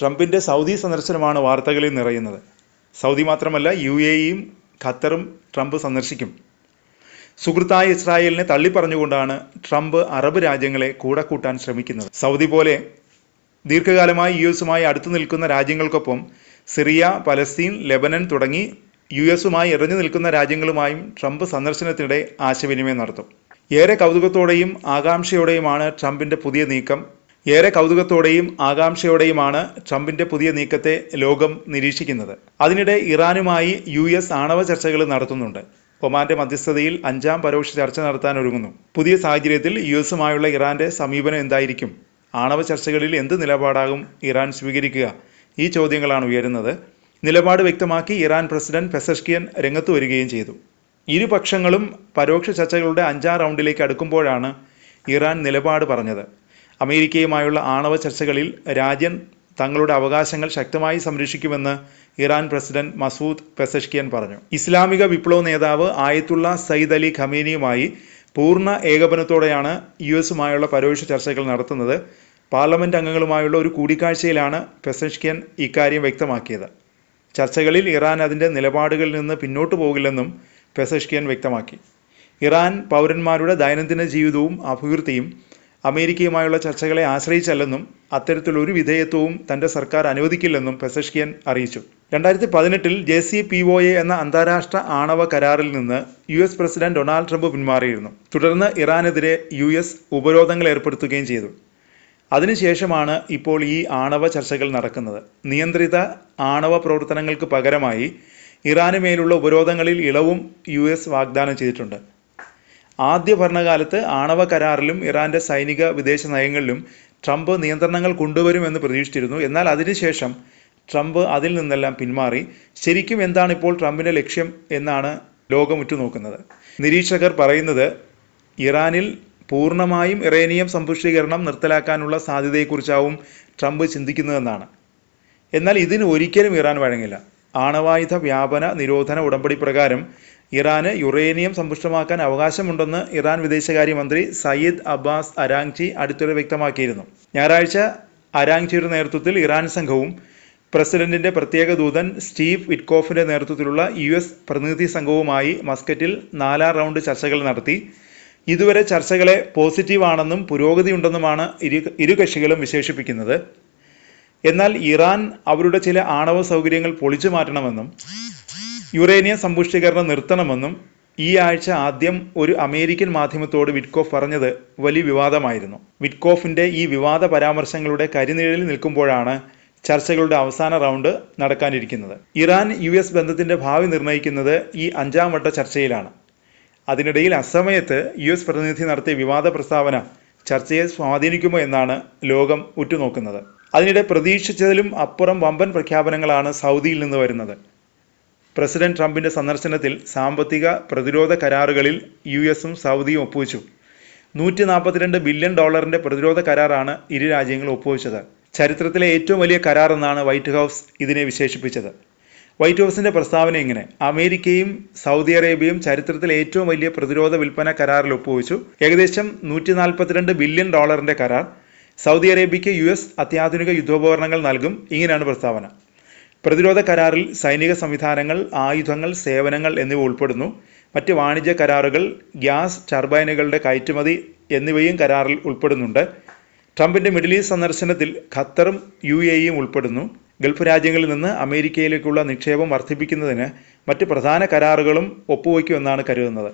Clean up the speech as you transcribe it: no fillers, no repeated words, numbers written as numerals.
ട്രംപിൻ്റെ സൗദി സന്ദർശനമാണ് വാർത്തകളിൽ നിറയുന്നത്. സൗദി മാത്രമല്ല UAEയും ഖത്തറും ട്രംപ് സന്ദർശിക്കും. സുഹൃത്തായ ഇസ്രായേലിനെ തള്ളിപ്പറഞ്ഞുകൊണ്ടാണ് ട്രംപ് അറബ് രാജ്യങ്ങളെ കൂടെ കൂട്ടാൻ ശ്രമിക്കുന്നത്. സൗദി പോലെ ദീർഘകാലമായി US-മായി അടുത്തു നിൽക്കുന്ന രാജ്യങ്ങൾക്കൊപ്പം സിറിയ, പലസ്തീൻ, ലെബനൻ തുടങ്ങി US-മായി എറിഞ്ഞു നിൽക്കുന്ന രാജ്യങ്ങളുമായും ട്രംപ് സന്ദർശനത്തിനിടെ ആശയവിനിമയം നടത്തും. ഏറെ കൗതുകത്തോടെയും ആകാംക്ഷയോടെയുമാണ് ട്രംപിൻ്റെ പുതിയ നീക്കത്തെ ലോകം നിരീക്ഷിക്കുന്നത്. അതിനിടെ ഇറാനുമായി US ആണവ ചർച്ചകൾ നടത്തുന്നുണ്ട്. ഒമാന്റെ മധ്യസ്ഥതയിൽ 5ാം പരോക്ഷ ചർച്ച നടത്താൻ ഒരുങ്ങുന്നു. പുതിയ സാഹചര്യത്തിൽ US-മായുള്ള ഇറാന്റെ സമീപനം എന്തായിരിക്കും? ആണവ ചർച്ചകളിൽ എന്ത് നിലപാടാകും ഇറാൻ സ്വീകരിക്കുക? ഈ ചോദ്യങ്ങളാണ് ഉയരുന്നത്. നിലപാട് വ്യക്തമാക്കി ഇറാൻ പ്രസിഡന്റ് പെസഷ്കിയൻ രംഗത്ത് വരികയും ചെയ്തു. ഇരുപക്ഷങ്ങളും പരോക്ഷ ചർച്ചകളുടെ 5ാം റൗണ്ടിലേക്ക് അടുക്കുമ്പോഴാണ് ഇറാൻ നിലപാട് പറഞ്ഞത്. അമേരിക്കയുമായുള്ള ആണവ ചർച്ചകളിൽ രാജ്യം തങ്ങളുടെ അവകാശങ്ങൾ ശക്തമായി സംരക്ഷിക്കുമെന്ന് ഇറാൻ പ്രസിഡന്റ് മസൂദ് പെസഷ്കിയൻ പറഞ്ഞു. ഇസ്ലാമിക വിപ്ലവ നേതാവ് ആയത്തുള്ള സയ്യിദ് അലി ഖമേനിയുമായി പൂർണ്ണ ഏകോപനത്തോടെയാണ് US-മായുള്ള പരോക്ഷ ചർച്ചകൾ നടത്തുന്നത്. പാർലമെന്റ് അംഗങ്ങളുമായുള്ള ഒരു കൂടിക്കാഴ്ചയിലാണ് പെസഷ്കിയൻ ഇക്കാര്യം വ്യക്തമാക്കിയത്. ചർച്ചകളിൽ ഇറാൻ അതിൻ്റെ നിലപാടുകളിൽ നിന്ന് പിന്നോട്ടു പോകില്ലെന്നും പെസഷ്കിയൻ വ്യക്തമാക്കി. ഇറാൻ പൗരന്മാരുടെ ദൈനംദിന ജീവിതവും അഭിവൃദ്ധിയും അമേരിക്കയുമായുള്ള ചർച്ചകളെ ആശ്രയിച്ചല്ലെന്നും അത്തരത്തിലൊരു വിധേയത്വവും തൻ്റെ സർക്കാർ അനുവദിക്കില്ലെന്നും പെസഷ്കിയൻ അറിയിച്ചു. 2018 JCPOA എന്ന അന്താരാഷ്ട്ര ആണവ കരാറിൽ നിന്ന് US പ്രസിഡന്റ് ഡൊണാൾഡ് ട്രംപ് പിന്മാറിയിരുന്നു. തുടർന്ന് ഇറാനെതിരെ US ഉപരോധങ്ങൾ ഏർപ്പെടുത്തുകയും ചെയ്തു. അതിനുശേഷമാണ് ഇപ്പോൾ ഈ ആണവ ചർച്ചകൾ നടക്കുന്നത്. നിയന്ത്രിത ആണവ പ്രവർത്തനങ്ങൾക്ക് പകരമായി ഇറാന് മേലുള്ള ഉപരോധങ്ങളിൽ ഇളവും US വാഗ്ദാനം ചെയ്തിട്ടുണ്ട്. ആദ്യ ഭരണകാലത്ത് ആണവ കരാറിലും ഇറാന്റെ സൈനിക വിദേശ നയങ്ങളിലും ട്രംപ് നിയന്ത്രണങ്ങൾ കൊണ്ടുവരുമെന്ന് പ്രതീക്ഷിച്ചിരുന്നു. എന്നാൽ അതിനുശേഷം ട്രംപ് അതിൽ നിന്നെല്ലാം പിന്മാറി. ശരിക്കും എന്താണ് ഇപ്പോൾ ട്രംപിൻ്റെ ലക്ഷ്യം എന്നാണ് ലോകം ഉറ്റുനോക്കുന്നത്. നിരീക്ഷകർ പറയുന്നത് ഇറാനിൽ പൂർണ്ണമായും ഇറാനിയം സമ്പുഷ്ടീകരണം നിർത്തലാക്കാനുള്ള സാധ്യതയെക്കുറിച്ചാവും ട്രംപ് ചിന്തിക്കുന്നതെന്നാണ്. എന്നാൽ ഇതിന് ഒരിക്കലും ഇറാൻ വഴങ്ങില്ല. ആണവായുധ വ്യാപന നിരോധന ഉടമ്പടി പ്രകാരം ഇറാന് യുറേനിയം സമ്പുഷ്ടമാക്കാൻ അവകാശമുണ്ടെന്ന് ഇറാൻ വിദേശകാര്യമന്ത്രി സയ്യിദ് അബ്ബാസ് അരാങ്ചി അടുത്തിടെ വ്യക്തമാക്കിയിരുന്നു. ഞായറാഴ്ച അരാങ്ചിയുടെ നേതൃത്വത്തിൽ ഇറാൻ സംഘവും പ്രസിഡന്റിന്റെ പ്രത്യേക ദൂതൻ സ്റ്റീവ് വിറ്റ്കോഫിന്റെ നേതൃത്വത്തിലുള്ള US പ്രതിനിധി സംഘവുമായി മസ്കറ്റിൽ 4ാം റൗണ്ട് ചർച്ചകൾ നടത്തി. ഇതുവരെ ചർച്ചകളെ പോസിറ്റീവാണെന്നും പുരോഗതിയുണ്ടെന്നുമാണ് ഇരു കക്ഷികളും വിശേഷിപ്പിക്കുന്നത്. എന്നാൽ ഇറാൻ അവരുടെ ചില ആണവ സൗകര്യങ്ങൾ പൊളിച്ചു മാറ്റണമെന്നും യുറേനിയം സമ്പുഷ്ടീകരണം നിർത്തണമെന്നും ഈ ആഴ്ച ആദ്യം ഒരു അമേരിക്കൻ മാധ്യമത്തോട് വിറ്റ്കോഫ് പറഞ്ഞത് വലിയ വിവാദമായിരുന്നു. വിറ്റ്കോഫിന്റെ ഈ വിവാദ പരാമർശങ്ങളുടെ കരിനിഴലിൽ നിൽക്കുമ്പോഴാണ് ചർച്ചകളുടെ അവസാന റൗണ്ട് നടക്കാനിരിക്കുന്നത്. ഇറാൻ US ബന്ധത്തിന്റെ ഭാവി നിർണ്ണയിക്കുന്നത് ഈ 5ാം വട്ട ചർച്ചയിലാണ്. അതിനിടയിൽ അസമയത്ത് US പ്രതിനിധി നടത്തിയ വിവാദ പ്രസ്താവന ചർച്ചയെ സ്വാധീനിക്കുമോ എന്നാണ് ലോകം ഉറ്റുനോക്കുന്നത്. അതിനിടെ പ്രതീക്ഷിച്ചതിലും അപ്പുറം വമ്പൻ പ്രഖ്യാപനങ്ങളാണ് സൗദിയിൽ നിന്ന് വരുന്നത്. പ്രസിഡന്റ് ട്രംപിന്റെ സന്ദർശനത്തിൽ സാമ്പത്തിക പ്രതിരോധ കരാറുകളിൽ US-ഉം സൗദിയും ഒപ്പുവെച്ചു. $142 ബില്യൺ പ്രതിരോധ കരാറാണ് ഇരു രാജ്യങ്ങളും ഒപ്പുവെച്ചത്. ചരിത്രത്തിലെ ഏറ്റവും വലിയ കരാർ എന്നാണ് വൈറ്റ് ഹൗസ് ഇതിനെ വിശേഷിപ്പിച്ചത്. വൈറ്റ് ഹൗസിന്റെ പ്രസ്താവന ഇങ്ങനെ: അമേരിക്കയും സൗദി അറേബ്യയും ചരിത്രത്തിലെ ഏറ്റവും വലിയ പ്രതിരോധ വിൽപ്പന കരാറിൽ ഒപ്പുവെച്ചു. ഏകദേശം $142 ബില്യൺ കരാർ. സൗദി അറേബ്യയ്ക്ക് US അത്യാധുനിക യുദ്ധോപകരണങ്ങൾ നൽകും. ഇങ്ങനെയാണ് പ്രസ്താവന. പ്രതിരോധ കരാറിൽ സൈനിക സംവിധാനങ്ങൾ, ആയുധങ്ങൾ, സേവനങ്ങൾ എന്നിവ ഉൾപ്പെടുന്നു. മറ്റ് വാണിജ്യ കരാറുകൾ, ഗ്യാസ് ടർബൈനുകളുടെ കയറ്റുമതി എന്നിവയും കരാറിൽ ഉൾപ്പെടുന്നുണ്ട്. ട്രംപിന്റെ മിഡിൽ ഈസ്റ്റ് സന്ദർശനത്തിൽ ഖത്തറും UAEയും ഉൾപ്പെടുന്നു. ഗൾഫ് രാജ്യങ്ങളിൽ നിന്ന് അമേരിക്കയിലേക്കുള്ള നിക്ഷേപം വർദ്ധിപ്പിക്കുന്നതിന് മറ്റ് പ്രധാന കരാറുകളും ഒപ്പുവയ്ക്കുമെന്നാണ് കരുതുന്നത്.